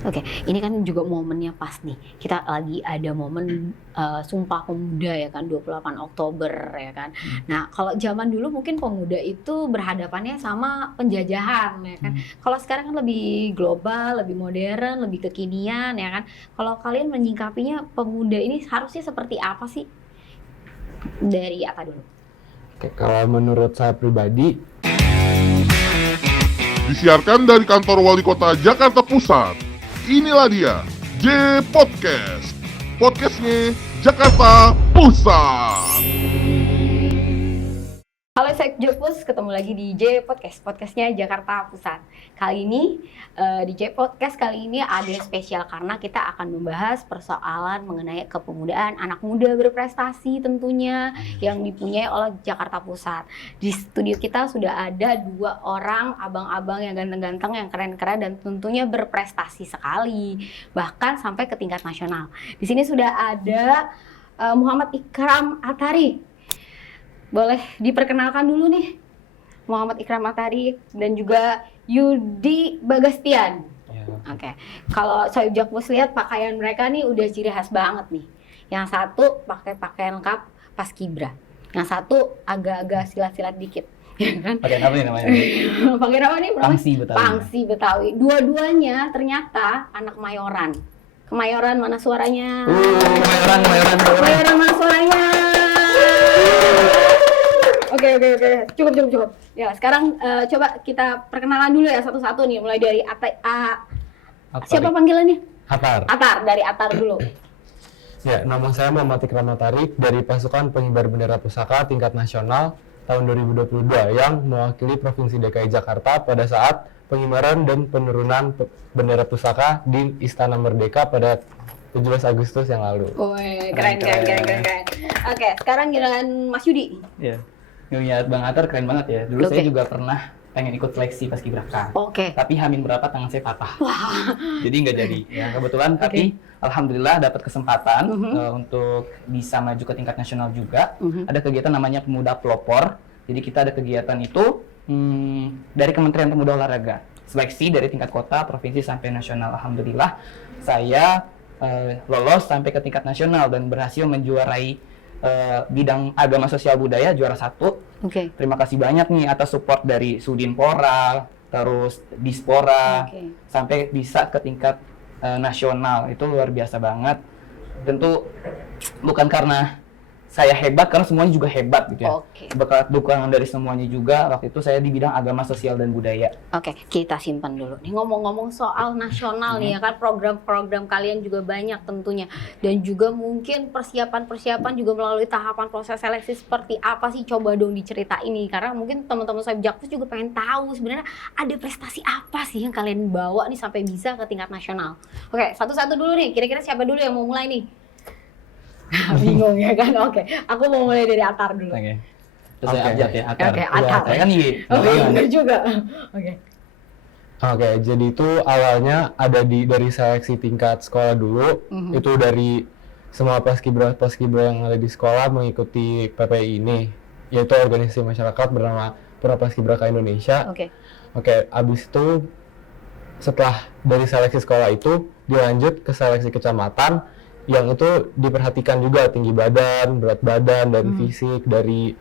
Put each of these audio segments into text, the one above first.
Oke, ini kan juga momennya pas nih. Kita lagi ada momen Sumpah Pemuda ya kan, 28 Oktober ya kan. Nah, kalau zaman dulu mungkin pemuda itu berhadapannya sama penjajahan ya kan. Kalau sekarang kan lebih global, lebih modern, lebih kekinian ya kan. Kalau kalian menyingkapinya pemuda ini harusnya seperti apa sih? Dari Atta dulu. Oke, kalau menurut saya pribadi, Disiarkan dari kantor Wali Kota Jakarta Pusat. Inilah dia, J Podcast. Podcastnya Jakarta Pusat. Halo Sekjopus, ketemu lagi di J Podcast, podcastnya Jakarta Pusat. Kali ini di J Podcast kali ini ada yang spesial karena kita akan membahas persoalan mengenai kepemudaan anak muda berprestasi tentunya yang dipunyai oleh Jakarta Pusat. Di studio kita sudah ada 2 orang abang-abang yang ganteng-ganteng, yang keren-keren dan tentunya berprestasi sekali, bahkan sampai ke tingkat nasional. Di sini sudah ada Muhammad Ikram Atari. Boleh diperkenalkan dulu nih, Muhammad Ikram Atari dan juga Yudi Bagastian. ya, Oke, kalau saya Jakpus lihat pakaian mereka nih udah ciri khas banget nih. Yang satu pakai pakaian lengkap paskibra, yang satu agak-agak silat-silat dikit. Ya kan? Pakaian apa nih namanya? Pakaian apa nih? Pangsi Betawi. Pangsi Betawi. Dua-duanya ternyata anak Kemayoran. Kemayoran mana suaranya? Kemayoran mana suaranya? Oke. Cukup. Ya, sekarang coba kita perkenalan dulu ya satu-satu nih, mulai dari siapa panggilannya? Hatar. Atar, dari Atar dulu. Ya, nama saya Muhammad Ikram Atari dari Pasukan Pengibar Bendera Pusaka tingkat nasional tahun 2022 yang mewakili Provinsi DKI Jakarta pada saat pengibaran dan penurunan bendera pusaka di Istana Merdeka pada 17 Agustus yang lalu. Woi, keren. Oke, sekarang giliran Mas Yudi. Iya. Ngeliat Bang Atar keren banget ya. Dulu saya juga pernah pengen ikut seleksi paskibraka. Oke. Tapi hamin berapa tangan saya patah. Jadi nggak jadi. Ya kebetulan tapi alhamdulillah dapat kesempatan untuk bisa maju ke tingkat nasional juga. Ada kegiatan namanya Pemuda Pelopor. Jadi kita ada kegiatan itu dari Kementerian Pemuda Olahraga. Seleksi dari tingkat kota, provinsi sampai nasional. Alhamdulillah saya lolos sampai ke tingkat nasional dan berhasil menjuarai bidang agama sosial budaya juara 1. Oke. Terima kasih banyak nih atas support dari Sudinpora, terus Dispora, sampai bisa ke tingkat nasional. Itu luar biasa banget. Tentu bukan karena saya hebat, karena semuanya juga hebat gitu ya. Oke. Berkat dukungan dari semuanya juga. Waktu itu saya di bidang agama sosial dan budaya. Oke, kita simpan dulu. Nih ngomong-ngomong soal nasional nih ya kan, program-program kalian juga banyak tentunya. Dan juga mungkin persiapan juga melalui tahapan proses seleksi seperti apa sih? Coba dong diceritain nih, karena mungkin teman-teman saya Jakpus juga pengen tahu sebenarnya ada prestasi apa sih yang kalian bawa nih sampai bisa ke tingkat nasional. Oke, satu-satu dulu nih. Kira-kira siapa dulu yang mau mulai nih? Bingung ya kan? Oke, aku mau mulai dari Atar dulu. Oke. Terus saya abjad ya, Atar. Oke, Atar. Saya kan nih. Oke, bener juga. Oke. Oke, jadi itu awalnya ada dari seleksi tingkat sekolah dulu. Itu dari semua paskibra yang ada di sekolah mengikuti PPI ini, yaitu organisasi masyarakat bernama Prapaskibraka Indonesia. Oke, abis itu setelah dari seleksi sekolah itu dilanjut ke seleksi kecamatan, yang itu diperhatikan juga tinggi badan, berat badan, dan fisik dari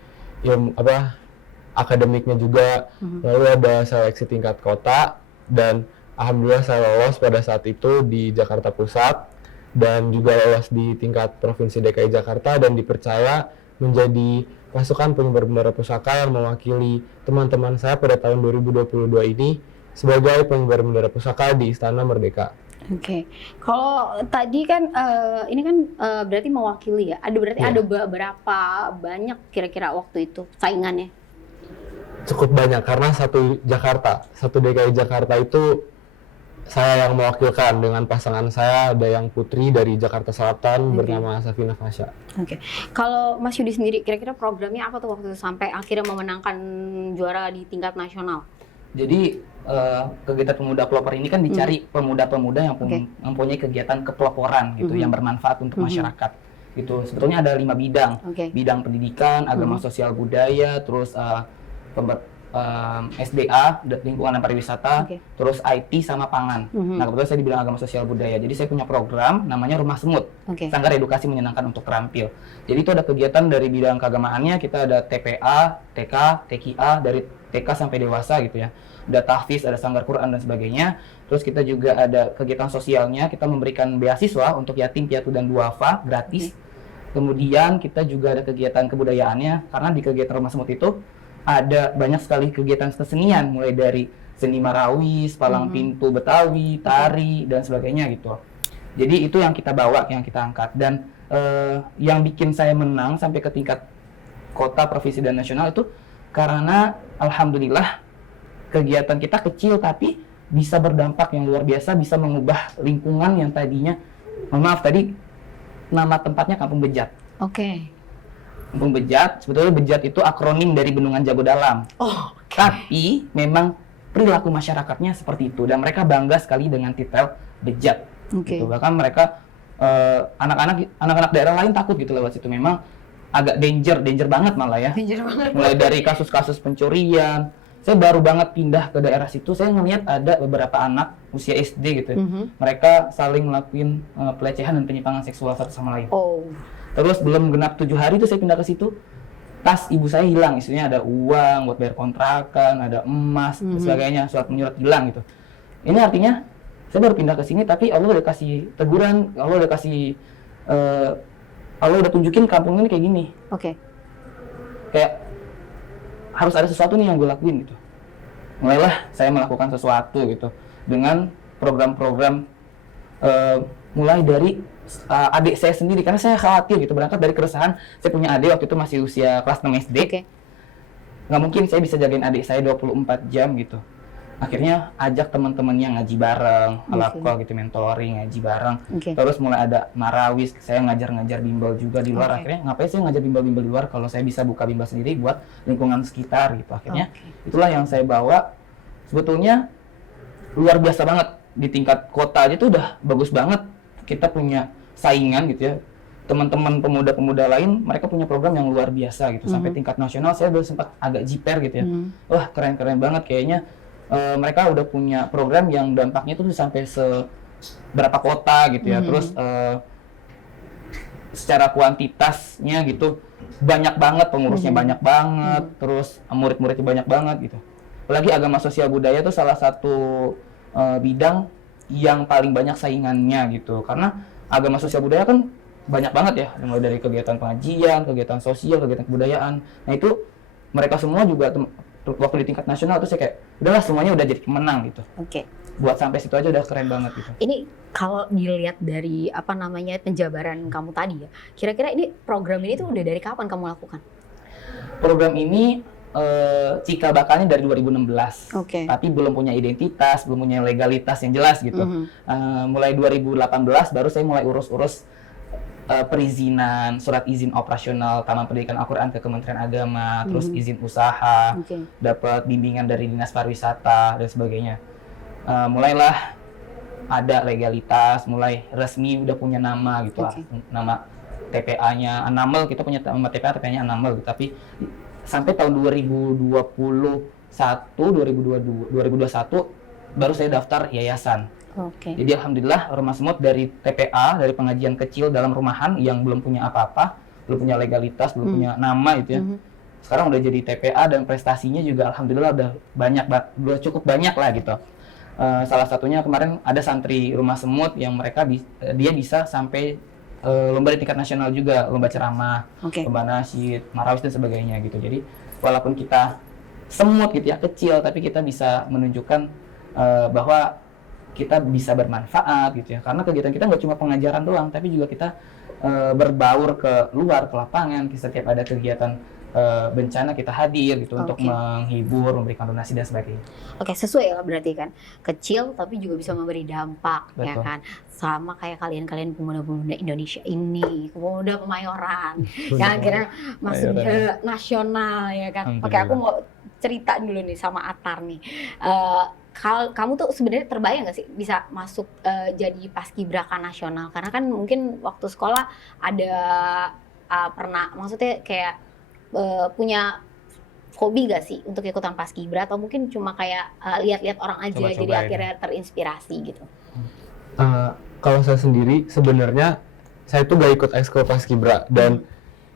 akademiknya juga. Lalu ada seleksi tingkat kota, dan alhamdulillah saya lolos pada saat itu di Jakarta Pusat, dan juga lolos di tingkat Provinsi DKI Jakarta, dan dipercaya menjadi pasukan pengibar bendera pusaka yang mewakili teman-teman saya pada tahun 2022 ini sebagai pengibar bendera pusaka di Istana Merdeka. Oke, kalau tadi kan ini kan berarti mewakili ya. Ada berapa banyak kira-kira waktu itu saingannya? Cukup banyak karena satu DKI Jakarta itu saya yang mewakilkan dengan pasangan saya, ada yang putri dari Jakarta Selatan bernama Safina Fasya. Oke, kalau Mas Yudi sendiri kira-kira programnya apa tuh waktu itu sampai akhirnya memenangkan juara di tingkat nasional? Jadi kegiatan pemuda pelopor ini kan dicari pemuda-pemuda yang mempunyai kegiatan kepeloporan gitu yang bermanfaat untuk masyarakat gitu. Sebetulnya ada 5 bidang, bidang pendidikan, agama sosial budaya, terus SDA, lingkungan dan pariwisata, Oke. terus IT sama pangan. Nah, kebetulan saya di bidang agama sosial budaya. Jadi saya punya program namanya Rumah Semut. Oke. Sanggar Edukasi Menyenangkan untuk Terampil. Jadi itu ada kegiatan dari bidang keagamaannya, kita ada TPA, TK, TKA, dari TK sampai dewasa gitu ya. Ada tahfiz, ada sanggar Quran dan sebagainya. Terus kita juga ada kegiatan sosialnya, kita memberikan beasiswa untuk yatim piatu dan duafa gratis. Kemudian kita juga ada kegiatan kebudayaannya, karena di kegiatan Rumah Semut itu ada banyak sekali kegiatan kesenian, mulai dari seni marawis, palang pintu Betawi, tari, dan sebagainya gitu. Jadi itu yang kita bawa, yang kita angkat. Dan yang bikin saya menang sampai ke tingkat kota, provinsi, dan nasional itu karena alhamdulillah kegiatan kita kecil tapi bisa berdampak yang luar biasa, bisa mengubah lingkungan yang tadinya, maaf tadi nama tempatnya Kampung Bejat. Oke. Kampung Bejat, sebetulnya Bejat itu akronim dari Bendungan Jago Dalam. Oh, Tapi memang perilaku masyarakatnya seperti itu dan mereka bangga sekali dengan titel Bejat. Oke. Gitu. Bahkan mereka anak-anak daerah lain takut gitu lewat situ. Memang agak danger banget malah ya. Danger banget. Mulai dari kasus-kasus pencurian. Saya baru banget pindah ke daerah situ, saya ngelihat ada beberapa anak usia SD gitu. Mereka saling ngelakuin pelecehan dan penyimpangan seksual satu sama lain. Oh. Terus belum genap 7 hari itu saya pindah ke situ, tas ibu saya hilang, isinya ada uang buat bayar kontrakan, ada emas, dan sebagainya, surat menyurat hilang gitu. Ini artinya saya baru pindah ke sini, tapi Allah udah kasih teguran, Allah udah tunjukin kampung ini kayak gini. Oke. Kayak harus ada sesuatu nih yang gue lakuin gitu. Mulailah saya melakukan sesuatu gitu dengan program-program mulai dari adik saya sendiri, karena saya khawatir gitu, berangkat dari keresahan. Saya punya adik waktu itu masih usia kelas 6 SD. Oke. Nggak mungkin saya bisa jagain adik saya 24 jam gitu. Akhirnya ajak teman-temannya ngaji bareng, halaqah gitu, mentoring, ngaji bareng. Oke. Terus mulai ada marawis, saya ngajar-ngajar bimbel juga di luar. Akhirnya ngapain saya ngajar bimbel-bimbel di luar kalau saya bisa buka bimbel sendiri buat lingkungan sekitar gitu. Akhirnya itulah yang saya bawa. Sebetulnya luar biasa banget, di tingkat kota aja tuh udah bagus banget. Kita punya saingan gitu ya. Teman-teman pemuda-pemuda lain mereka punya program yang luar biasa gitu. Sampai tingkat nasional saya udah sempat agak jiper gitu ya. Wah, keren-keren banget kayaknya. Mereka udah punya program yang dampaknya tuh sampai berapa kota gitu ya. Terus secara kuantitasnya gitu banyak banget, pengurusnya banyak banget, terus murid-muridnya banyak banget gitu. Apalagi agama sosial budaya tuh salah satu bidang yang paling banyak saingannya gitu. Karena agama sosial budaya kan banyak banget ya, mulai dari kegiatan pengajian, kegiatan sosial, kegiatan kebudayaan. Nah itu mereka semua juga waktu di tingkat nasional tuh saya kayak udahlah semuanya udah jadi pemenang gitu. Oke. Buat sampai situ aja udah keren banget gitu. Ini kalau dilihat dari penjabaran kamu tadi ya, kira-kira ini program ini tuh udah dari kapan kamu lakukan? Program ini cikal bakalnya dari 2016. Oke. Tapi belum punya identitas, belum punya legalitas yang jelas gitu. Mulai 2018 baru saya mulai urus-urus perizinan, surat izin operasional Taman Pendidikan Al-Quran ke Kementerian Agama, terus izin usaha, dapat bimbingan dari Dinas Pariwisata dan sebagainya. Mulailah ada legalitas, mulai resmi udah punya nama gitu lah, nama TPA-nya Anamel, kita punya nama TPA, TPA-nya Anamel gitu. Tapi sampai tahun 2021 baru saya daftar yayasan. Oke. Jadi alhamdulillah Rumah Semut dari TPA, dari pengajian kecil dalam rumahan yang belum punya apa-apa, belum punya legalitas, belum punya nama gitu ya. Sekarang udah jadi TPA dan prestasinya juga alhamdulillah udah cukup banyak lah gitu. Salah satunya kemarin ada santri Rumah Semut yang dia bisa sampai lomba di tingkat nasional juga, lomba ceramah, lomba nasyid, marawis dan sebagainya gitu. Jadi walaupun kita semut gitu ya, kecil, tapi kita bisa menunjukkan bahwa kita bisa bermanfaat gitu ya, karena kegiatan kita nggak cuma pengajaran doang, tapi juga kita berbaur ke luar, ke lapangan. Setiap ada kegiatan bencana kita hadir gitu untuk menghibur, memberikan donasi dan sebagainya. Oke, sesuai ya berarti kan, kecil tapi juga bisa memberi dampak. Betul. Ya kan, sama kayak kalian pemuda-pemuda Indonesia ini, pemuda Kemayoran yang akhirnya masuk ke nasional ya kan. Oke, aku mau cerita dulu nih sama Atar nih. Kamu tuh sebenarnya terbayang nggak sih bisa masuk jadi paskibraka nasional? Karena kan mungkin waktu sekolah ada pernah, maksudnya kayak punya hobi gak sih untuk ikutan paskibra atau mungkin cuma kayak lihat-lihat orang aja jadi Coba-cobain. akhirnya terinspirasi gitu? Kalau saya sendiri sebenarnya saya tuh gak ikut ekskul paskibra dan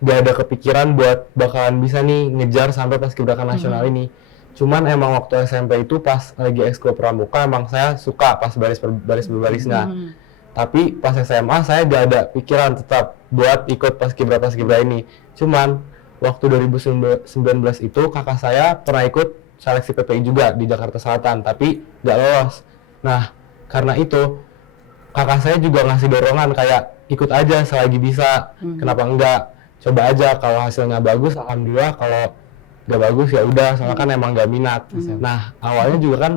gak ada kepikiran buat bakalan bisa nih ngejar sampai paskibraka nasional ini. Cuman emang waktu SMP itu pas lagi ekskul pramuka emang saya suka pas baris berbarisnya. Tapi pas SMA saya gak ada pikiran tetap buat ikut paskibra ini. Cuman waktu 2019 itu kakak saya pernah ikut seleksi PPI juga di Jakarta Selatan, tapi gak lolos. Nah, karena itu kakak saya juga ngasih dorongan kayak ikut aja selagi bisa. Kenapa enggak? Coba aja, kalau hasilnya bagus alhamdulillah, kalau gak bagus ya udah, soalnya kan emang gak minat. Nah, awalnya juga kan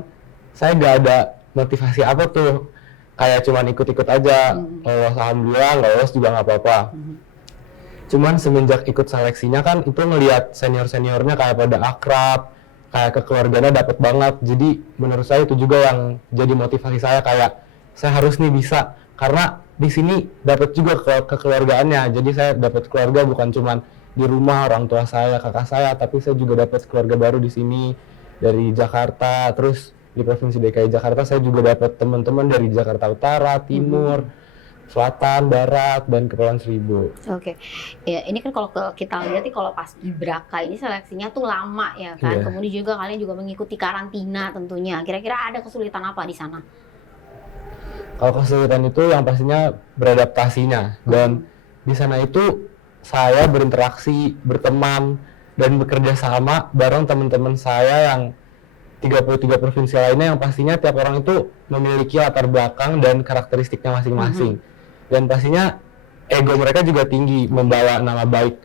saya gak ada motivasi apa tuh. Kayak cuman ikut-ikut aja, lolos alhamdulillah, nggak lolos juga nggak apa-apa. Cuman semenjak ikut seleksinya kan itu ngelihat senior-seniornya kayak pada akrab, kayak kekeluarganya dapet banget. Jadi menurut saya itu juga yang jadi motivasi saya, kayak saya harus nih bisa, karena di sini dapat juga kekeluargaannya. Jadi saya dapat keluarga bukan cuman di rumah orang tua saya, kakak saya, tapi saya juga dapat keluarga baru di sini dari Jakarta. Terus di Provinsi DKI Jakarta saya juga dapat teman-teman dari Jakarta Utara, Timur, Selatan, Barat, dan Kepulauan Seribu. Oke, ya ini kan kalau kita lihat nih kalau paskibraka ini seleksinya tuh lama ya kan. Iya. Kemudian juga kalian juga mengikuti karantina tentunya. Kira-kira ada kesulitan apa di sana? Kalau kesulitan itu yang pastinya beradaptasinya, dan di sana itu saya berinteraksi, berteman, dan bekerja sama bareng teman-teman saya yang 33 provinsi lainnya, yang pastinya tiap orang itu memiliki latar belakang dan karakteristiknya masing-masing. Dan pastinya ego mereka juga tinggi, membawa nama baik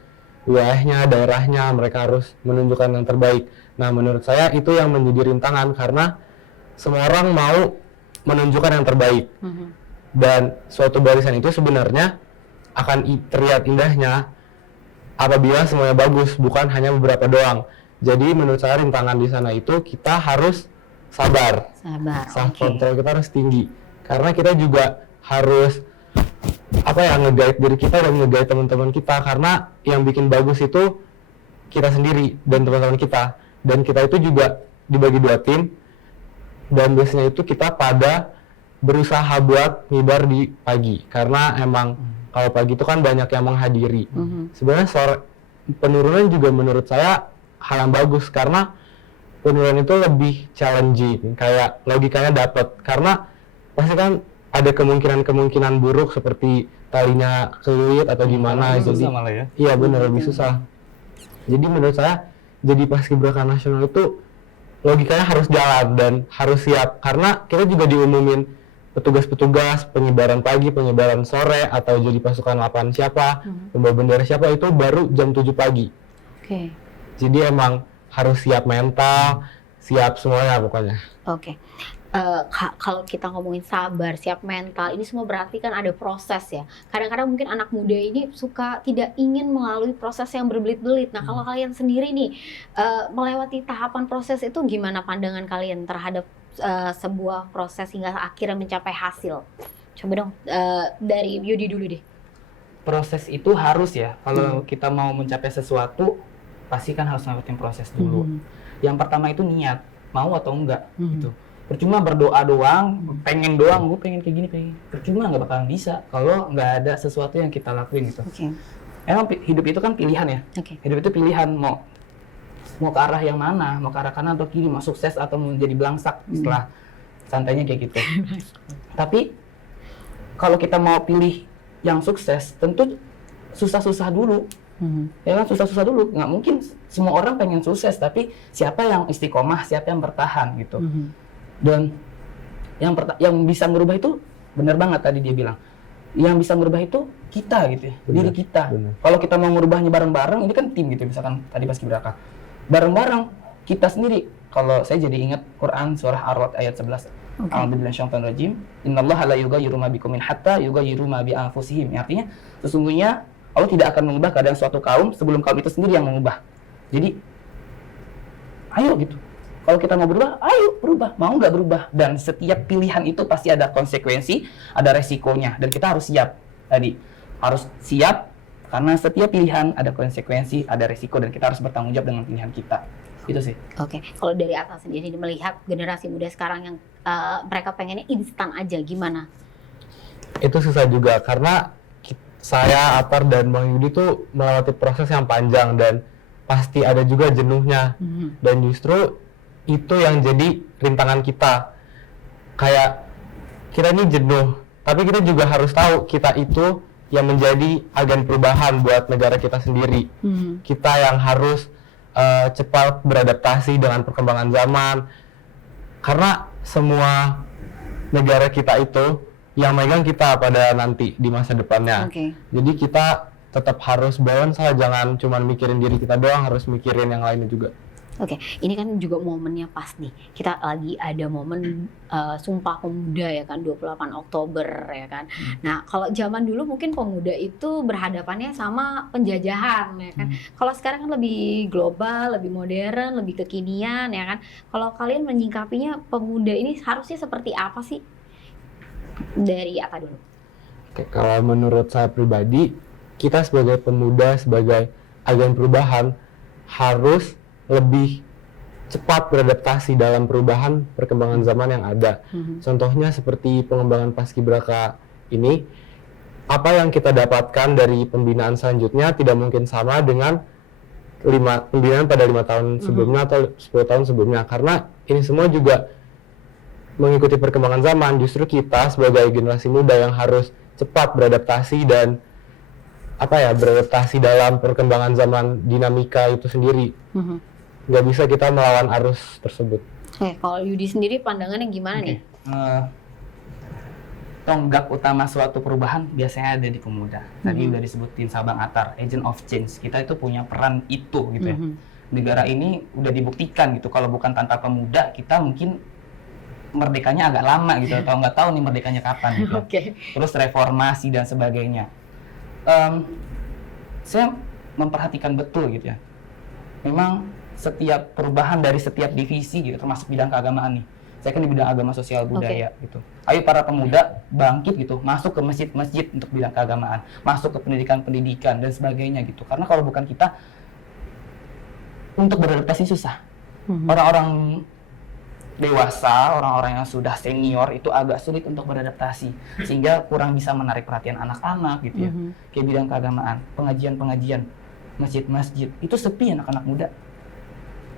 wilayahnya, daerahnya, mereka harus menunjukkan yang terbaik. Nah, menurut saya itu yang menjadi rintangan, karena semua orang mau menunjukkan yang terbaik. Dan suatu barisan itu sebenarnya akan terlihat indahnya apabila semuanya bagus, bukan hanya beberapa doang. Jadi menurut saya rintangan di sana itu kita harus sabar. Self control kita harus tinggi. Karena kita juga harus nge-guide diri kita dan nge-guide teman-teman kita, karena yang bikin bagus itu kita sendiri dan teman-teman kita. Dan kita itu juga dibagi 2 tim, dan biasanya itu kita pada berusaha buat ngibar di pagi, karena emang kalau pagi itu kan banyak yang menghadiri. Sebenarnya sore penurunan juga menurut saya hal yang bagus, karena penurunan itu lebih challenging, kayak logikanya dapat, karena pasti kan ada kemungkinan buruk seperti talinya keluit atau gimana. Jadi susah malah ya. Iya benar, lebih susah. Jadi menurut saya jadi paskibraka nasional itu logikanya harus jalan dan harus siap, karena kita juga diumumin petugas-petugas pengibaran pagi, pengibaran sore, atau jadi pasukan 8 siapa, pembawa bendera siapa, itu baru jam 7 pagi. Jadi emang harus siap mental, siap semuanya pokoknya. Kalau kita ngomongin sabar, siap mental, ini semua berarti kan ada proses ya. Kadang-kadang mungkin anak muda ini suka tidak ingin melalui proses yang berbelit-belit. Nah, kalau kalian sendiri nih melewati tahapan proses itu, gimana pandangan kalian terhadap sebuah proses hingga akhirnya mencapai hasil? Coba dong dari Yudi dulu deh. Proses itu harus ya. Kalau kita mau mencapai sesuatu, pasti kan harus ngikutin proses dulu. Yang pertama itu niat, mau atau enggak gitu. Percuma berdoa doang, pengen doang, gue pengen kayak gini, percuma, nggak bakalan bisa kalau nggak ada sesuatu yang kita lakuin gitu. Emang hidup itu kan pilihan ya. Hidup itu pilihan, mau ke arah yang mana, mau ke arah kanan atau kiri, mau sukses atau mau jadi belangsak, setelah santainya kayak gitu. Tapi kalau kita mau pilih yang sukses, tentu susah-susah dulu. Ya kan, susah-susah dulu. Nggak mungkin semua orang pengen sukses, tapi siapa yang istiqomah, siapa yang bertahan gitu. Dan yang bisa merubah itu, benar banget tadi dia bilang, yang bisa merubah itu kita gitu ya, diri kita. Kalau kita mau merubahnya bareng-bareng, ini kan tim gitu, misalkan tadi paskibraka, bareng-bareng kita sendiri. Kalau saya jadi ingat Quran surah Ar-Ra'd ayat 11. A'udzubillahi minasyaitonir rajim. Innallaha la yughayyiru ma biqaumin hatta yughayyiru ma bi anfusihim. Artinya sesungguhnya Allah tidak akan mengubah keadaan suatu kaum sebelum kaum itu sendiri yang mengubah. Jadi ayo gitu. Kalau kita mau berubah, ayo berubah. Mau nggak berubah? Dan setiap pilihan itu pasti ada konsekuensi, ada resikonya. Dan kita harus siap. Tadi harus siap Karena setiap pilihan ada konsekuensi, ada risiko, dan kita harus bertanggung jawab dengan pilihan kita. Itu sih. Oke, kalau dari atas sendiri melihat generasi muda sekarang yang mereka pengennya instan aja, gimana? Itu susah juga karena saya, Atar, dan Bang Yudi tuh melewati proses yang panjang dan pasti ada juga jenuhnya. Dan justru itu yang jadi rintangan kita. Kayak kita ini jenuh, tapi kita juga harus tahu kita itu yang menjadi agen perubahan buat negara kita sendiri. Kita yang harus cepat beradaptasi dengan perkembangan zaman. Karena semua negara kita itu yang megang kita pada nanti di masa depannya. Jadi kita tetap harus balance lah, jangan cuma mikirin diri kita doang, harus mikirin yang lainnya juga. Oke, ini kan juga momennya pas nih. Kita lagi ada momen Sumpah Pemuda ya kan, 28 Oktober ya kan. Nah, kalau zaman dulu mungkin pemuda itu berhadapannya sama penjajahan ya kan. Kalau sekarang kan lebih global, lebih modern, lebih kekinian ya kan. Kalau kalian menyingkapinya pemuda ini harusnya seperti apa sih? Dari Atta dulu. Oke, kalau menurut saya pribadi, kita sebagai pemuda, sebagai agen perubahan harus lebih cepat beradaptasi dalam perubahan perkembangan zaman yang ada. Contohnya seperti pengembangan paskibraka ini, apa yang kita dapatkan dari pembinaan selanjutnya tidak mungkin sama dengan pembinaan pada 5 tahun sebelumnya atau 10 tahun sebelumnya, karena ini semua juga mengikuti perkembangan zaman. Justru kita sebagai generasi muda yang harus cepat beradaptasi dan beradaptasi dalam perkembangan zaman dinamika itu sendiri. Nggak bisa kita melawan arus tersebut. Oke, kalau Yudi sendiri pandangannya gimana nih? Tonggak utama suatu perubahan biasanya ada di pemuda. Tadi udah disebutin sama Bang Atar, agent of change. Kita itu punya peran itu gitu ya. Negara ini udah dibuktikan gitu, kalau bukan tanpa pemuda kita mungkin merdekanya agak lama gitu, atau nggak tahu nih merdekanya kapan gitu. Terus reformasi dan sebagainya. Saya memperhatikan betul gitu ya. Memang setiap perubahan dari setiap divisi gitu, termasuk bidang keagamaan nih. Saya kan di bidang agama sosial budaya gitu. Ayo para pemuda bangkit gitu, masuk ke masjid-masjid untuk bidang keagamaan, masuk ke pendidikan-pendidikan dan sebagainya gitu. Karena kalau bukan kita, untuk beradaptasi susah. Orang-orang dewasa, orang-orang yang sudah senior itu agak sulit untuk beradaptasi, sehingga kurang bisa menarik perhatian anak-anak gitu ya. Kayak bidang keagamaan, pengajian-pengajian, masjid-masjid itu sepi anak-anak muda.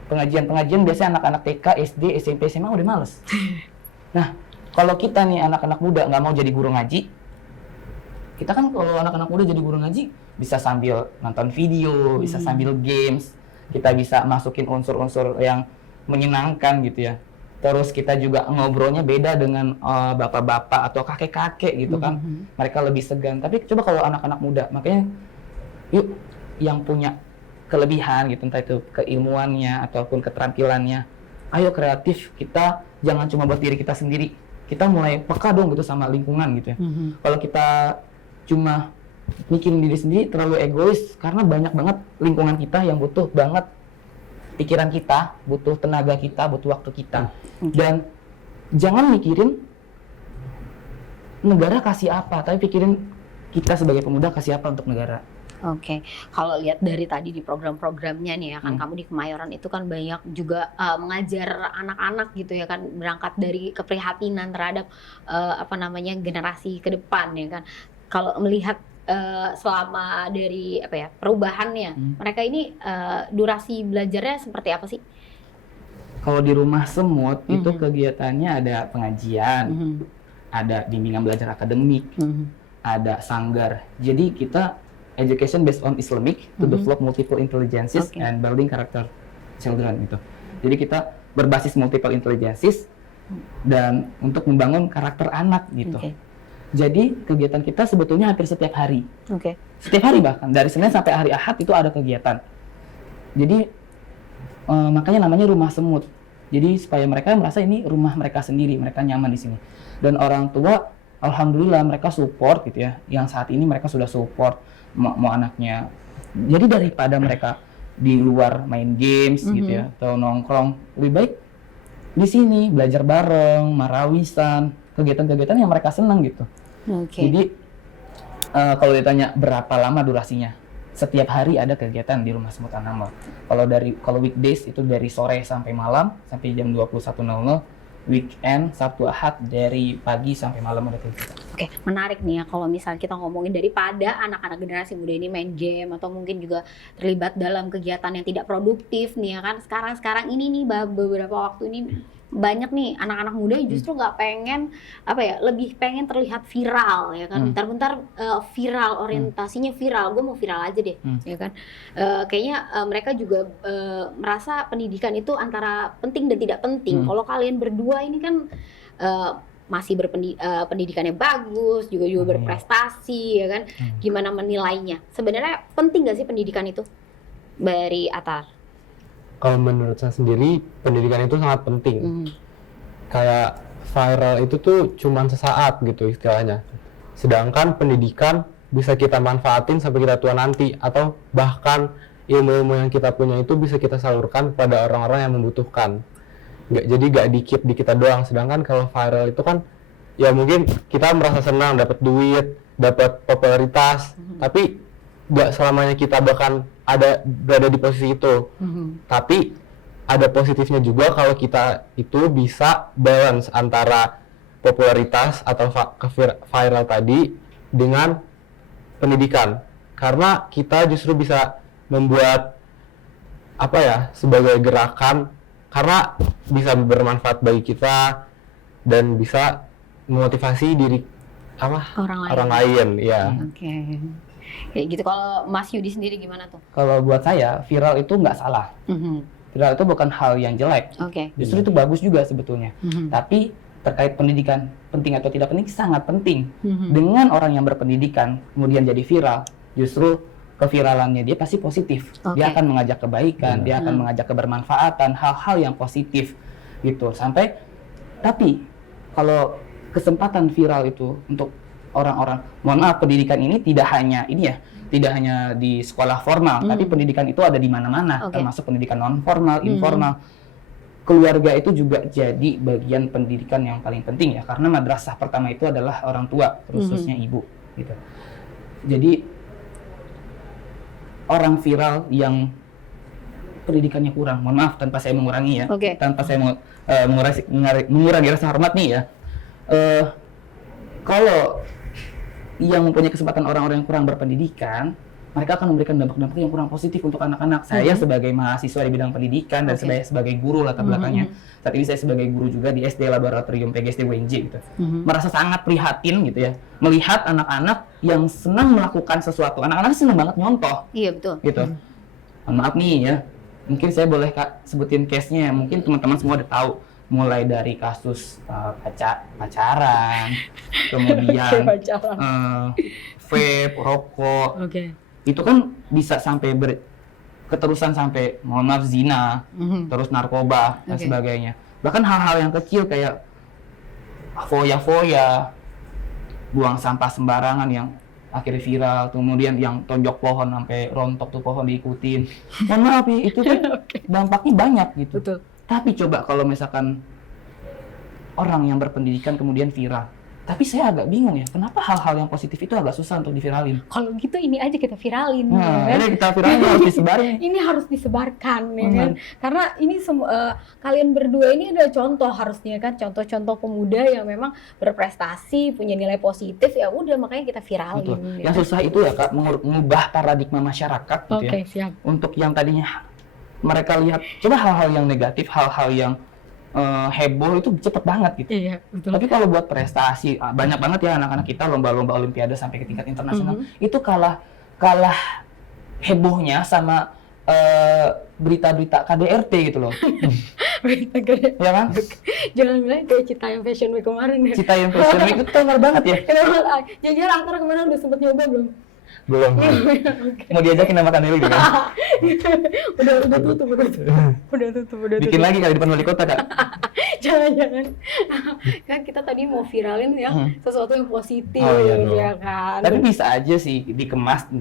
Pengajian-pengajian biasanya anak-anak TK, SD, SMP, SMA udah males. Nah, kalau kita nih anak-anak muda nggak mau jadi guru ngaji, kita kan kalau anak-anak muda jadi guru ngaji bisa sambil nonton video, bisa sambil games, kita bisa masukin unsur-unsur yang menyenangkan gitu ya. Terus kita juga ngobrolnya beda dengan bapak-bapak atau kakek-kakek gitu kan. Mereka lebih segan. Tapi coba kalau anak-anak muda, makanya yuk yang punya kelebihan gitu, entah itu keilmuannya ataupun keterampilannya, ayo kreatif, kita jangan cuma buat diri kita sendiri, kita mulai peka dong gitu sama lingkungan gitu ya. Kalau kita cuma mikirin diri sendiri terlalu egois, karena banyak banget lingkungan kita yang butuh banget pikiran kita, butuh tenaga kita, butuh waktu kita. Dan jangan mikirin negara kasih apa, tapi pikirin kita sebagai pemuda kasih apa untuk negara. Oke, kalau lihat dari tadi di program-programnya nih ya kan, kamu di Kemayoran itu kan banyak juga mengajar anak-anak gitu ya kan, berangkat dari keprihatinan terhadap generasi ke depan ya kan. Kalau melihat selama dari perubahannya, mereka ini durasi belajarnya seperti apa sih? Kalau di Rumah Semut itu kegiatannya ada pengajian, ada bimbingan belajar akademik, ada sanggar. Jadi kita education based on Islamic to develop multiple intelligences and building character children gitu. Jadi kita berbasis multiple intelligences dan untuk membangun karakter anak gitu. Jadi kegiatan kita sebetulnya hampir setiap hari. Setiap hari, bahkan dari Senin sampai hari Ahad itu ada kegiatan. Jadi makanya namanya Rumah Semut. Jadi supaya mereka merasa ini rumah mereka sendiri, mereka nyaman di sini. Dan orang tua alhamdulillah mereka support gitu ya. Yang saat ini mereka sudah support mau anaknya. Jadi daripada mereka di luar main games gitu ya atau nongkrong, lebih baik di sini belajar bareng, marawisan, kegiatan-kegiatan yang mereka senang gitu. Jadi kalau ditanya berapa lama durasinya, setiap hari ada kegiatan di Rumah Semut Animal. Kalau weekdays itu dari sore sampai malam sampai jam 21.00. Weekend Sabtu Ahad dari pagi sampai malam ada kegiatan. Oke, menarik nih ya kalau misalnya kita ngomongin daripada anak-anak generasi muda ini main game atau mungkin juga terlibat dalam kegiatan yang tidak produktif nih ya kan. Sekarang ini nih beberapa waktu ini banyak nih anak-anak muda yang justru nggak pengen lebih pengen terlihat viral ya kan. Bentar-bentar viral, orientasinya viral, gue mau viral aja deh ya kan. Kayaknya mereka juga merasa pendidikan itu antara penting dan tidak penting. Kalau kalian berdua ini kan masih pendidikannya bagus, juga berprestasi ya kan. Gimana menilainya? Sebenarnya penting nggak sih pendidikan itu dari Atar? Kalau menurut saya sendiri, pendidikan itu sangat penting. Kayak viral itu tuh cuman sesaat gitu istilahnya. Sedangkan pendidikan bisa kita manfaatin sampai kita tua nanti. Atau bahkan ilmu-ilmu yang kita punya itu bisa kita salurkan pada orang-orang yang membutuhkan. Jadi gak dikip di kita doang. Sedangkan kalau viral itu kan, ya mungkin kita merasa senang, dapat duit, dapat popularitas. Tapi gak selamanya kita bahkan berada di posisi itu. Tapi ada positifnya juga kalau kita itu bisa balance antara popularitas atau viral tadi dengan pendidikan. Karena kita justru bisa membuat sebagai gerakan, karena bisa bermanfaat bagi kita dan bisa memotivasi diri orang lain ya. Oke. Kayak gitu. Kalau Mas Yudi sendiri gimana tuh? Kalau buat saya, viral itu nggak salah. Viral itu bukan hal yang jelek. Justru itu bagus juga sebetulnya. Tapi terkait pendidikan, penting atau tidak penting, sangat penting. Dengan orang yang berpendidikan, kemudian jadi viral, justru keviralannya dia pasti positif. Dia akan mengajak kebaikan, dia akan mengajak kebermanfaatan, hal-hal yang positif gitu. Tapi kalau kesempatan viral itu untuk orang-orang, mohon maaf, pendidikan ini tidak hanya di sekolah formal, tapi pendidikan itu ada di mana-mana, termasuk pendidikan non formal, informal. Keluarga itu juga jadi bagian pendidikan yang paling penting ya, karena madrasah pertama itu adalah orang tua, khususnya ibu gitu. Jadi orang viral yang pendidikannya kurang, mohon maaf tanpa saya mengurangi ya, tanpa saya mengurangi rasa hormat nih ya. Kalau yang mempunyai kesempatan orang-orang yang kurang berpendidikan, mereka akan memberikan dampak-dampak yang kurang positif untuk anak-anak. Saya sebagai mahasiswa di bidang pendidikan dan saya sebagai guru latar belakangnya. Saat ini saya sebagai guru juga di SD Laboratorium PGSD UNJ gitu. Merasa sangat prihatin gitu ya, melihat anak-anak yang senang melakukan sesuatu. Anak-anak senang banget nyontoh. Iya betul. Gitu. Maaf nih ya, mungkin saya boleh sebutin case-nya. Mungkin teman-teman semua udah tahu. Mulai dari kasus pacaran, kemudian vape, rokok, itu kan bisa sampai keterusan sampai mohon maaf zina, terus narkoba dan sebagainya. Bahkan hal-hal yang kecil kayak foya-foya, buang sampah sembarangan yang akhirnya viral, kemudian yang tonjok pohon sampai rontok tuh pohon diikutin. Mohon maaf ya, itu kan dampaknya banyak gitu. Betul. Tapi coba kalau misalkan orang yang berpendidikan kemudian viral. Tapi saya agak bingung ya, kenapa hal-hal yang positif itu agak susah untuk diviralin? Kalau gitu ini aja kita viralin. Nah, ini kita viralin harus disebarin. Ini harus disebarkan ya kan. Karena ini kalian berdua ini adalah contoh harusnya kan, contoh-contoh pemuda yang memang berprestasi, punya nilai positif, ya udah makanya kita viralin. Betul. Ya. Yang susah itu ya Kak, mengubah paradigma masyarakat gitu ya. Siap. Untuk yang tadinya mereka lihat, coba hal-hal yang negatif, hal-hal yang heboh itu cepet banget gitu. Iya, betul. Tapi kalau buat prestasi, banyak banget ya anak-anak kita lomba-lomba olimpiade sampai ke tingkat internasional, itu kalah hebohnya sama berita-berita KDRT gitu loh. Berita KDRT. Ya kan? Jangan bilang kayak Citayam Fashion Week kemarin ya. Citayam Fashion Week itu terkenal banget ya. Jujur Atar kemarin udah sempet nyoba belum? Belum. Mau diajakin makan dulu gitu kan? udah tutup. Bikin lagi kali depan wali kota Kak. Jangan. Kan kita tadi mau viralin ya sesuatu yang positif ya kan. Tapi bisa aja sih dikemas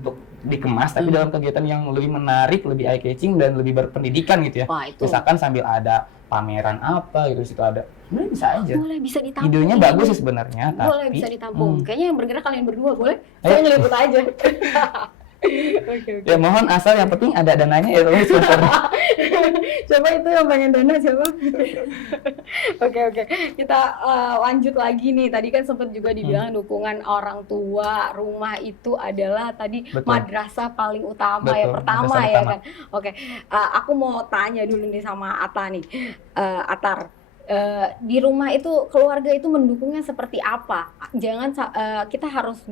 tapi dalam kegiatan yang lebih menarik, lebih eye catching dan lebih berpendidikan gitu ya. Wah, itu. Misalkan sambil ada pameran apa gitu, situ ada. Sebenarnya bisa aja. Boleh, bisa ditampung. Idenya bagus sih sebenarnya, boleh, tapi bisa ditampung. Kayaknya yang bergerak kalian berdua boleh. Saya ngeliput aja. Oke. Ya mohon asal yang penting ada dananya ya teman sponsor. Coba itu yang pengen dana siapa? Oke. Kita lanjut lagi nih. Tadi kan sempat juga dibilang dukungan orang tua rumah itu adalah tadi Betul. madrasah paling utama ya, Betul, pertama madrasah ya pertama. kan. Oke, aku mau tanya dulu nih sama Atta nih, Atar. Di rumah itu keluarga itu mendukungnya seperti apa? Kita harus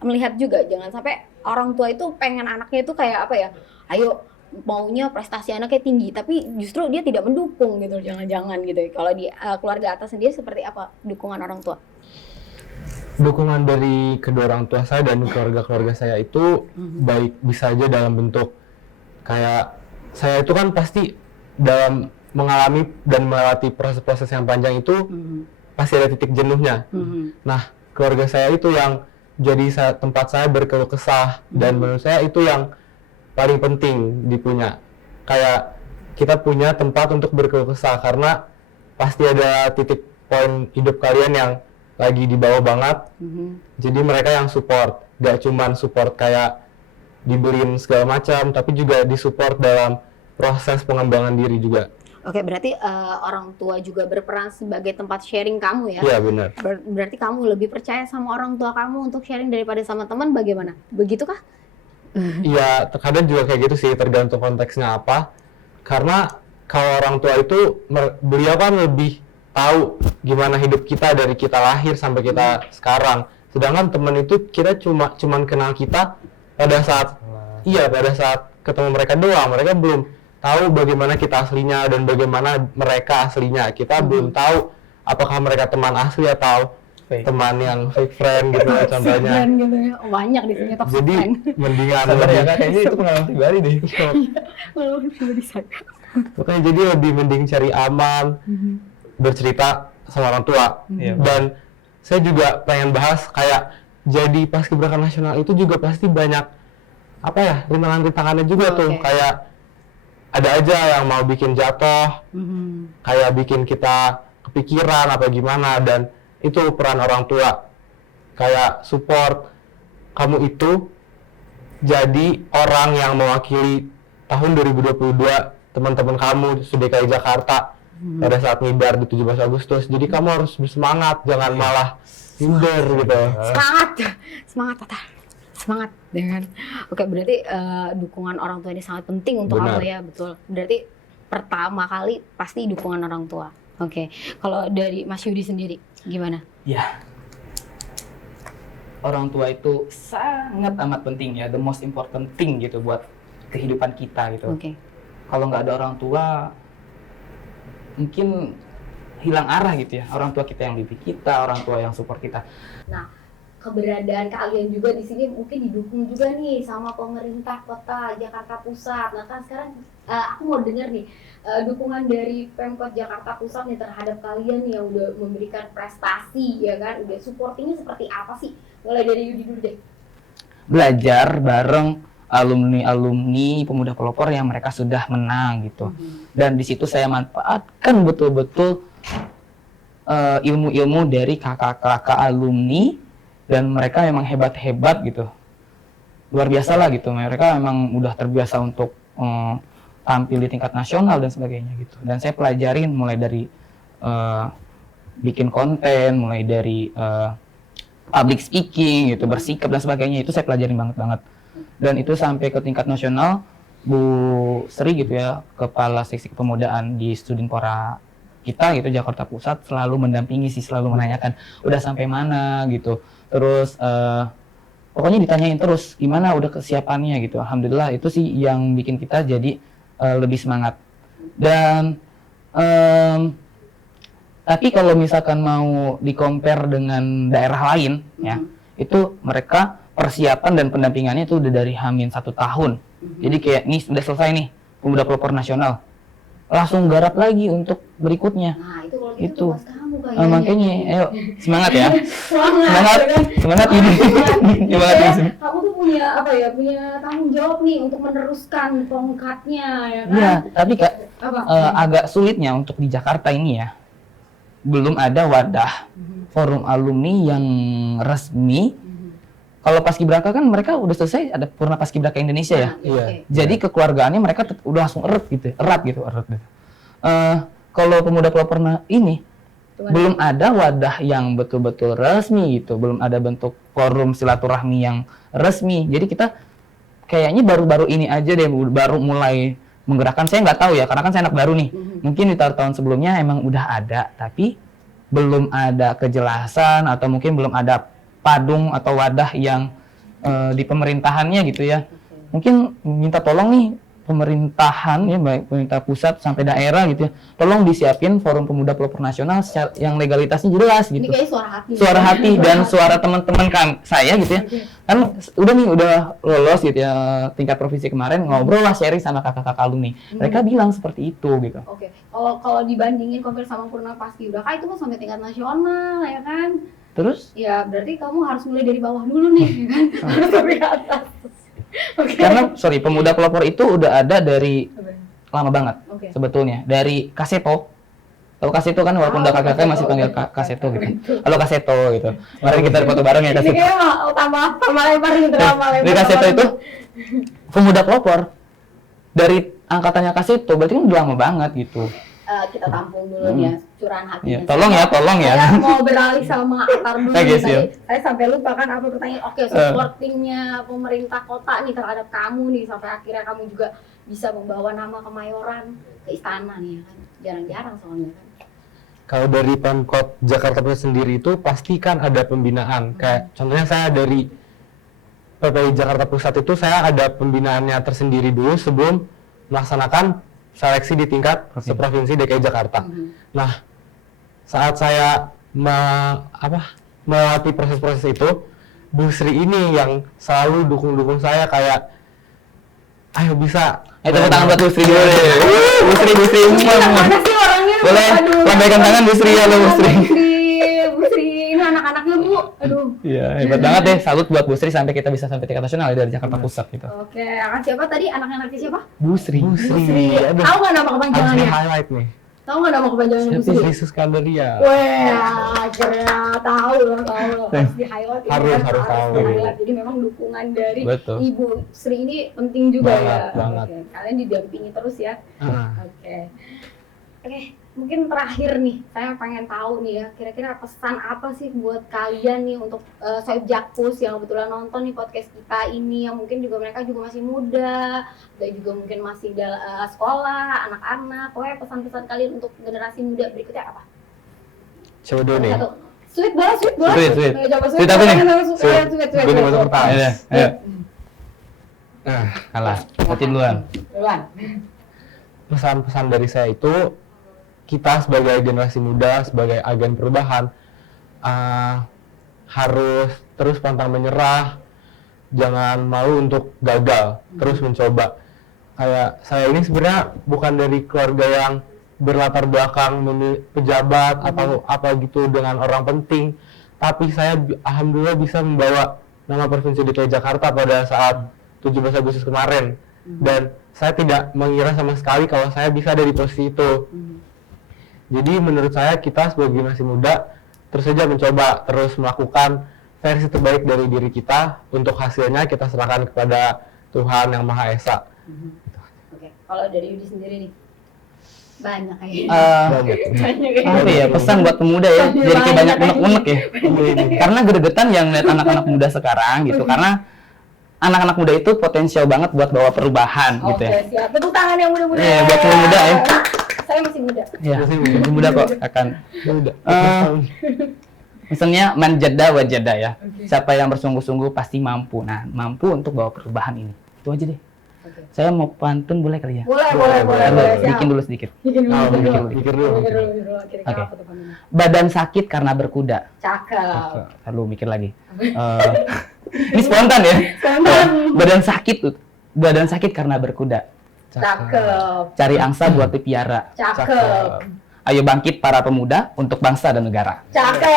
melihat juga, jangan sampai orang tua itu pengen anaknya itu kayak apa ya, ayo maunya prestasi anaknya tinggi, tapi justru dia tidak mendukung gitu, jangan-jangan gitu. Kalau di keluarga atas sendiri seperti apa dukungan orang tua? Dukungan dari kedua orang tua saya dan keluarga-keluarga saya itu baik, bisa aja dalam bentuk kayak saya itu kan pasti dalam mengalami dan melewati proses-proses yang panjang itu pasti ada titik jenuhnya. Nah, keluarga saya itu yang jadi tempat saya berkeluh kesah dan menurut saya itu yang paling penting dipunya. Kayak kita punya tempat untuk berkeluh kesah karena pasti ada titik poin hidup kalian yang lagi di bawah banget. Jadi mereka yang support, gak cuman support kayak dibeliin segala macam, tapi juga disupport dalam proses pengembangan diri juga. Oke, berarti orang tua juga berperan sebagai tempat sharing kamu ya? Iya benar. Berarti kamu lebih percaya sama orang tua kamu untuk sharing daripada sama teman, bagaimana? Begitukah? Iya, terkadang juga kayak gitu sih, tergantung konteksnya apa. Karena kalau orang tua itu, beliau kan lebih tahu gimana hidup kita dari kita lahir sampai kita sekarang. Sedangkan teman itu kita cuman kenal kita pada saat ketemu mereka doang. Mereka belum tahu bagaimana kita aslinya dan bagaimana mereka aslinya. Kita belum tahu apakah mereka teman asli atau teman yang fake friend gitu contohnya. Friend gitu ya. Banyak di sini toxic Jadi friend. mendingan Sabar ya Kak, kayaknya itu pengalaman pribadi deh. Kalau pribadi saya. Makanya jadi lebih mending cari aman, bercerita sama orang tua. Dan saya juga pengen bahas kayak jadi paskibraka nasional itu juga pasti banyak apa ya, rintangan-rintangannya juga tuh. Kayak ada aja yang mau bikin jatuh, kayak bikin kita kepikiran apa gimana, dan itu peran orang tua kayak support kamu itu jadi orang yang mewakili tahun 2022 teman-teman kamu di DKI Jakarta pada saat ngibar di 17 Agustus. Jadi kamu harus bersemangat, jangan malah minder gitu. Semangat Tata. Semangat dengan. Oke, berarti dukungan orang tua ini sangat penting untuk kamu ya, betul. Berarti pertama kali pasti dukungan orang tua. Oke. Kalau dari Mas Yudi sendiri gimana? Ya. Orang tua itu sangat amat penting ya, the most important thing gitu buat kehidupan kita gitu. Oke. Kalau nggak ada orang tua, mungkin hilang arah gitu ya. Orang tua kita yang didik kita, orang tua yang support kita. Nah, keberadaan kalian juga di sini mungkin didukung juga nih sama pemerintah kota Jakarta Pusat. Nah kan sekarang aku mau dengar nih dukungan dari Pemkot Jakarta Pusat nih terhadap kalian yang udah memberikan prestasi ya kan, udah supportingnya seperti apa sih? Mulai dari Yudi dulu deh. Belajar bareng alumni pemuda pelopor yang mereka sudah menang gitu. Dan di situ saya manfaatkan betul-betul ilmu-ilmu dari kakak-kakak alumni, dan mereka memang hebat-hebat gitu, luar biasa lah gitu. Mereka memang udah terbiasa untuk tampil di tingkat nasional dan sebagainya gitu. Dan saya pelajarin mulai dari bikin konten, mulai dari public speaking gitu, bersikap dan sebagainya, itu saya pelajarin banget. Dan itu sampai ke tingkat nasional. Bu Sri gitu ya, kepala seksi kepemudaan di Studinpora kita gitu Jakarta Pusat, selalu mendampingi sih, selalu menanyakan udah sampai mana gitu. Terus pokoknya ditanyain terus gimana udah kesiapannya gitu. Alhamdulillah itu sih yang bikin kita jadi lebih semangat. Dan tapi kalau misalkan mau di-compare dengan daerah lain ya, itu mereka persiapan dan pendampingannya itu udah dari H-1 tahun. Jadi kayak nih udah selesai nih pemuda pelopor nasional, langsung garap lagi untuk berikutnya. Nah, itu kalau Itu. tugas kamu kayaknya. Makanya ayo semangat ya. Semangat ini. Semangat ya, ini. kamu tuh punya apa ya? Punya tanggung jawab nih untuk meneruskan tongkatnya ya kan? Iya, tapi Kak Apa? agak sulitnya untuk di Jakarta ini ya. Belum ada wadah forum alumni yang resmi kalau paskibraka kan mereka udah selesai ada purna paskibraka Indonesia ya. Iya. Oke. Jadi kekeluargaannya mereka udah langsung erat gitu. Kalau pemuda pelopor ini Cuman- belum ada wadah yang betul-betul resmi gitu, belum ada bentuk forum silaturahmi yang resmi. Jadi kita kayaknya baru-baru ini aja deh baru mulai menggerakkan. Saya nggak tahu ya, karena kan saya anak baru nih. Mungkin di tahun sebelumnya emang udah ada, tapi belum ada kejelasan atau mungkin belum ada padung atau wadah yang di pemerintahannya gitu ya. Mungkin minta tolong nih pemerintahan ya, baik pemerintah pusat sampai daerah gitu ya, tolong disiapin forum pemuda pelopor nasional yang legalitasnya jelas Ini gitu. kayak suara hati. Suara hati dan suara teman-teman kan saya gitu ya. Kan udah lolos gitu ya tingkat provinsi kemarin, ngobrol lah sharing sama kakak-kakak alumni. Mereka bilang seperti itu gitu. Oke, kalau dibandingin compare sama purna paskibraka itu kan sampai tingkat nasional ya kan? Terus Ya berarti kamu harus mulai dari bawah dulu nih, ya kan? Harus sampai ke atas. Oke. karena pemuda pelopor itu udah ada dari lama banget Oke. sebetulnya, dari Kaseto. Tahu Kaseto kan, walaupun udah kakak masih panggil Kaseto gitu. Halo Kaseto gitu. Mari kita foto bareng ya Ini Kaseto. kayak tambah lebar gitu, tambah lebar. Dari Kaseto itu pemuda pelopor dari angkatannya Kaseto, berarti kan udah lama banget gitu. Kita tampung dulu nih ya, curahan hatinya. Ya, tolong ya. Saya mau beralih sama akar dulu. Oke, nih, siap. tadi. Saya sampai lupa kan apa pertanyaan. Oke, supportingnya pemerintah kota nih terhadap kamu nih sampai akhirnya kamu juga bisa membawa nama Kemayoran ke istana nih ya kan. Jarang-jarang soalnya kan. Kalau dari Pemkot Jakarta Pusat sendiri itu pasti kan ada pembinaan. Kayak contohnya saya dari PPI Jakarta Pusat itu saya ada pembinaannya tersendiri dulu sebelum melaksanakan seleksi di tingkat seprovinsi DKI Jakarta. Nah, saat saya melewati proses-proses itu, Bu Sri ini yang selalu dukung saya kayak, ayo bisa. Tepuk tangan buat Bu Sri dulu deh. Bu Sri. Mana sih orangnya? Boleh Aduh. lambaikan tangan Bu Sri, halo Bu Sri. Bu Sri, ini anak-anaknya Bu. Aduh. Iya, hebat banget deh. Salut buat Bu Sri sampai kita bisa sampai tingkat nasional ya dari Jakarta Pusat gitu. Oke, anak siapa tadi? Anak-anaknya siapa? Bu Sri. Bu Sri. Aduh, Tahu nggak nama harus kepanjangannya? highlight nih. Tahu nggak nama kepanjangannya Bu Sri? Sri Suskandaria. Wah, akhirnya tahu loh. Harus di highlight. Harus tahu. Highlight. Jadi memang dukungan dari Betul. Ibu Sri ini penting juga Banget. Oke, kalian didampingi terus ya. Ah. Oke, mungkin terakhir nih, saya pengen tahu nih ya, kira-kira pesan apa sih buat kalian nih untuk Soib Jakpus yang kebetulan nonton nih podcast kita ini, yang mungkin juga mereka juga masih muda, dan juga mungkin masih sekolah, anak-anak, pokoknya pesan-pesan kalian untuk generasi muda berikutnya apa? Coba dulu nih. Satu. Sweet bola. Sweet. Coba Sweet apa nih? Sweet. Gue nih masuk pertama. Ayo. Nah, Kalah. Batin duluan. Duluan. pesan-pesan dari saya itu, kita sebagai generasi muda, sebagai agen perubahan, harus terus pantang menyerah, jangan malu untuk gagal, terus mencoba. Kayak saya ini sebenarnya bukan dari keluarga yang berlatar belakang pejabat atau apa gitu dengan orang penting, tapi saya alhamdulillah bisa membawa nama Provinsi DKI Jakarta pada saat 17 Agustus kemarin, dan saya tidak mengira sama sekali kalau saya bisa ada di posisi itu. Jadi menurut saya kita sebagai generasi muda terus saja mencoba, terus melakukan versi terbaik dari diri kita, untuk hasilnya kita serahkan kepada Tuhan Yang Maha Esa. Oke, kalau dari Yudi sendiri nih, banyak kayaknya. Banyak. Banyak kayaknya. Apa ya, pesan buat pemuda ya, jadi kayak banyak unek-unek ya. Karena gregetan yang lihat anak-anak muda sekarang gitu, karena anak-anak muda itu potensial banget buat bawa perubahan gitu ya. Oke, siap. Tepuk tangan yang muda-muda. Iya, buat yang muda ya. Saya masih muda. Iya, Masih masih muda kok akan. Udah. Misalnya man jada wa jada ya. Siapa yang bersungguh-sungguh pasti mampu. Nah, mampu untuk bawa perubahan ini. Itu aja deh. Oke. Saya mau pantun boleh kali ya? Boleh. Aduh, Siap. bikin dulu sedikit. Bikin dulu. Pikir dulu. Kira-kira Oke. apa tuh kamu? Badan sakit karena berkuda. Cakep. Lalu mikir lagi. Ini spontan ya. Badan sakit karena berkuda. Cakep. Cari angsa buat dipiara. Cakep. Ayo bangkit para pemuda untuk bangsa dan negara. Cakep.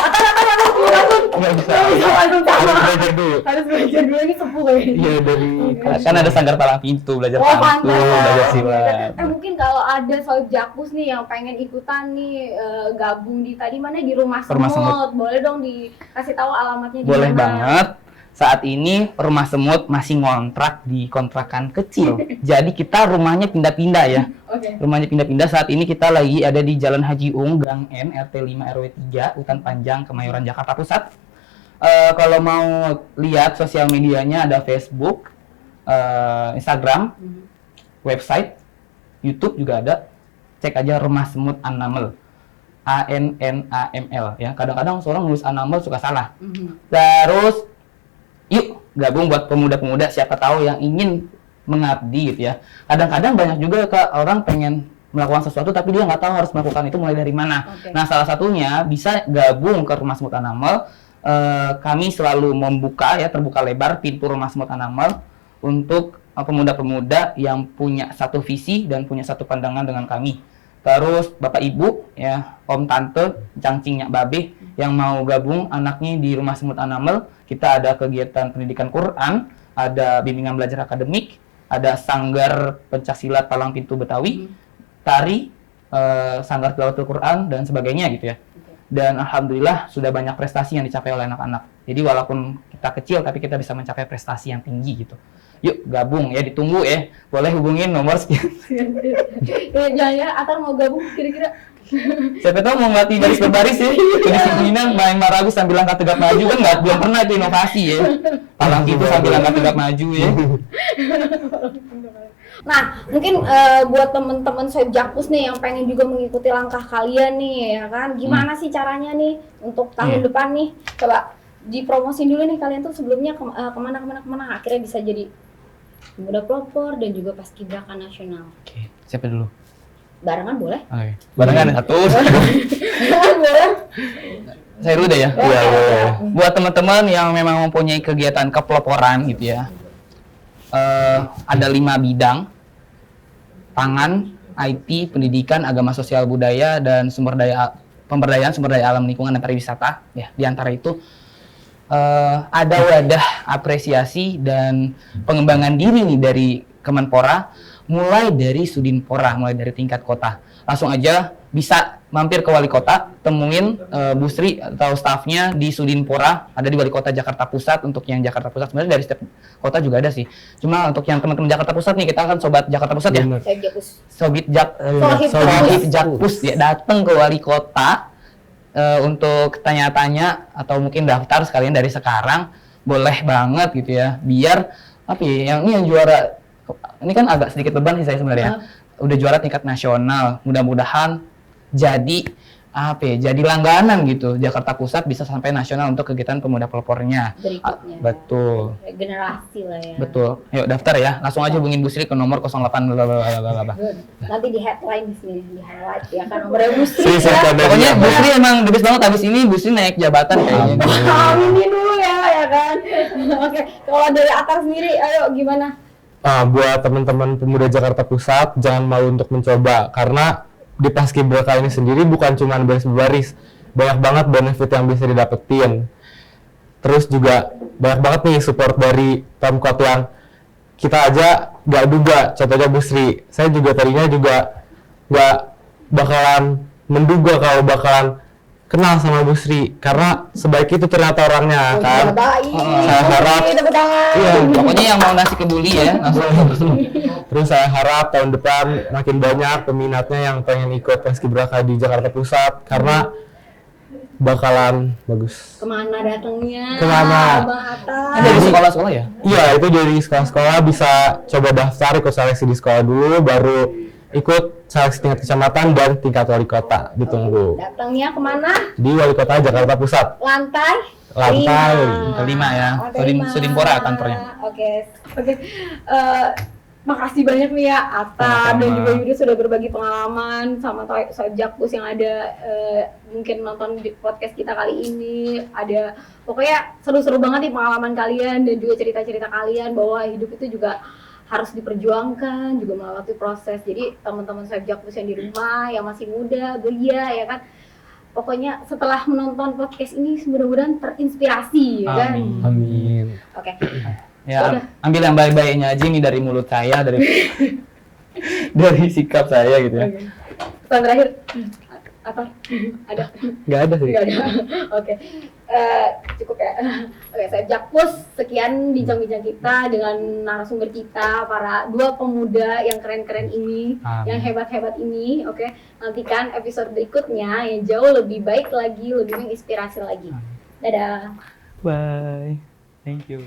Atau langsung. Nggak bisa. Langsung sama. Harus belajar dulu. Harus belajar dulu, ini Iya, dari Kan ada sanggar palang pintu, belajar pantun, pantas. belajar silat. Mungkin kalau ada Sohib Jakpus nih yang pengen ikutan nih gabung di tadi mana di Rumah Rumah Semut. Semut, boleh dong dikasih tahu alamatnya di Boleh mana? banget. Saat ini Rumah Semut masih ngontrak di kontrakan kecil. Jadi kita rumahnya pindah-pindah ya. Oke. Rumahnya pindah-pindah. Saat ini kita lagi ada di Jalan Haji Ung, Gang N, RT 5 RW 3, Hutan Panjang, Kemayoran, Jakarta Pusat. Kalau mau lihat sosial medianya ada Facebook, Instagram, website, YouTube juga ada. Cek aja Rumah Semut Annamel. ANNAML ya. Kadang-kadang seorang nulis Annamel suka salah. Terus yuk gabung buat pemuda-pemuda siapa tahu yang ingin mengabdi gitu ya. Kadang-kadang banyak juga orang pengen melakukan sesuatu tapi dia nggak tahu harus melakukan itu mulai dari mana. Oke. Nah, salah satunya bisa gabung ke Rumah Semut Annamel. Kami selalu membuka ya, terbuka lebar pintu Rumah Semut Annamel untuk pemuda-pemuda yang punya satu visi dan punya satu pandangan dengan kami. Terus Bapak Ibu ya, Om Tante, Cangcing Nyak Babe yang mau gabung anaknya di Rumah Semut Annamel, kita ada kegiatan pendidikan Quran, ada bimbingan belajar akademik, ada sanggar pencaksilat palang pintu Betawi, tari, sanggar tilawatul Quran dan sebagainya gitu ya. Dan alhamdulillah sudah banyak prestasi yang dicapai oleh anak-anak. Jadi walaupun kita kecil tapi kita bisa mencapai prestasi yang tinggi gitu. Yuk gabung ya, ditunggu ya. Boleh hubungin nomor sekian. Jangan-jangan Atar mau gabung kira-kira. Siapa tahu mau ngelatih baris berbaris ya. Kedisiplinan main maragu sambil angkat tegak maju kan belum pernah itu inovasi ya. Palang pintu sambil angkat tegak maju ya. Nah, mungkin buat temen-temen Sohib Jakpus nih yang pengen juga mengikuti langkah kalian nih, ya kan? Gimana sih caranya nih untuk tahun depan nih? Coba dipromosin dulu nih, kalian tuh sebelumnya kemana akhirnya bisa jadi pemuda pelopor dan juga paskibraka nasional. Oke, siapa dulu? Barengan boleh? Oke. Barengan satu. Boleh. Saya dulu deh ya. Iya, boleh. Buat teman-teman yang memang mempunyai kegiatan kepeloporan gitu ya. Ada 5 bidang: pangan, IT, pendidikan, agama sosial budaya, dan pemberdayaan sumber daya alam lingkungan dan pariwisata. Ya, di antara itu ada wadah apresiasi dan pengembangan diri nih dari Kemenpora, mulai dari Sudinpora, mulai dari tingkat kota. Langsung aja bisa mampir ke wali kota, temuin Bu Sri atau stafnya di Sudinpora, ada di wali kota Jakarta Pusat. Untuk yang Jakarta Pusat sebenarnya dari setiap kota juga ada sih. Cuma untuk yang teman-teman Jakarta Pusat nih, kita kan sobat Jakarta Pusat ya. Bener. Sohib Jakpus. Sohib Jakpus ya, datang ke wali kota untuk tanya-tanya atau mungkin daftar sekalian dari sekarang, boleh banget gitu ya. Biar apa ya, yang juara ini kan agak sedikit beban sih saya sebenarnya. Udah juara tingkat nasional, mudah-mudahan jadi jadi langganan gitu. Jakarta Pusat bisa sampai nasional untuk kegiatan pemuda pelopornya. Berikutnya. Betul. Generasi lah ya. Betul. Yuk daftar ya. Langsung aja hubungin Bu Sri ke nomor 08 blablabla. Good. Nanti di headline di sini, di highlight ya kan nomornya Bu Sri. Sri, Ya. Pokoknya Bu Sri emang the best banget. Habis ini Bu Sri naik jabatan kayaknya. Aminin dulu ya kan. Oke, kalau dari Atar sendiri, ayo gimana? Buat teman-teman pemuda Jakarta Pusat, jangan malu untuk mencoba, karena di paskibraka ini sendiri bukan cuma baris berbaris, banyak banget benefit yang bisa didapetin. Terus juga banyak banget nih support dari Pemkot yang kita aja nggak duga. Contohnya Bu Sri, saya juga tadinya juga nggak bakalan menduga kalau bakalan kenal sama Bu Sri, karena sebaik itu ternyata orangnya kan. Baik. Saya harap, Tepuk tangan. iya, Pokoknya yang mau nasi kebuli ya langsung. terus saya harap tahun depan makin banyak peminatnya yang pengen ikut paskibraka di Jakarta Pusat, karena bakalan bagus. Kemana datangnya? Kemana? Bang Atar. Dari sekolah-sekolah ya? Iya, itu dari sekolah-sekolah bisa coba daftar ikut seleksi di sekolah dulu, baru ikut seleksi tingkat kecamatan dan tingkat wali kota. Ditunggu Datangnya kemana? di Wali Kota Jakarta Pusat. Lantai? Lantai 5 ya. Lantai 5. Sudinpora kantornya. Oke. Makasih banyak nih ya Atar dan Sama-sama. juga Yudi sudah berbagi pengalaman sama Sohib Jakpus yang ada mungkin nonton di podcast kita kali ini. Ada pokoknya seru-seru banget nih pengalaman kalian dan juga cerita-cerita kalian bahwa hidup itu juga harus diperjuangkan, juga melewati proses. Jadi teman-teman Sohib Jakpus yang di rumah, yang masih muda, belia ya kan. Pokoknya setelah menonton podcast ini mudah-mudahan terinspirasi ya kan. Amin. Oke. Ya, ambil yang baik-baiknya aja nih dari mulut saya, dari dari sikap saya gitu ya. Oke. Pesan terakhir apa? Ada? Nggak ada sih. Nggak ada. Oke. Cukup ya. Oke, saya Jakpus. Sekian bincang-bincang kita dengan narasumber kita, para dua pemuda yang keren-keren ini, yang hebat-hebat ini. Oke, nantikan episode berikutnya yang jauh lebih baik lagi, lebih menginspirasi lagi. Dadah. Bye. Thank you.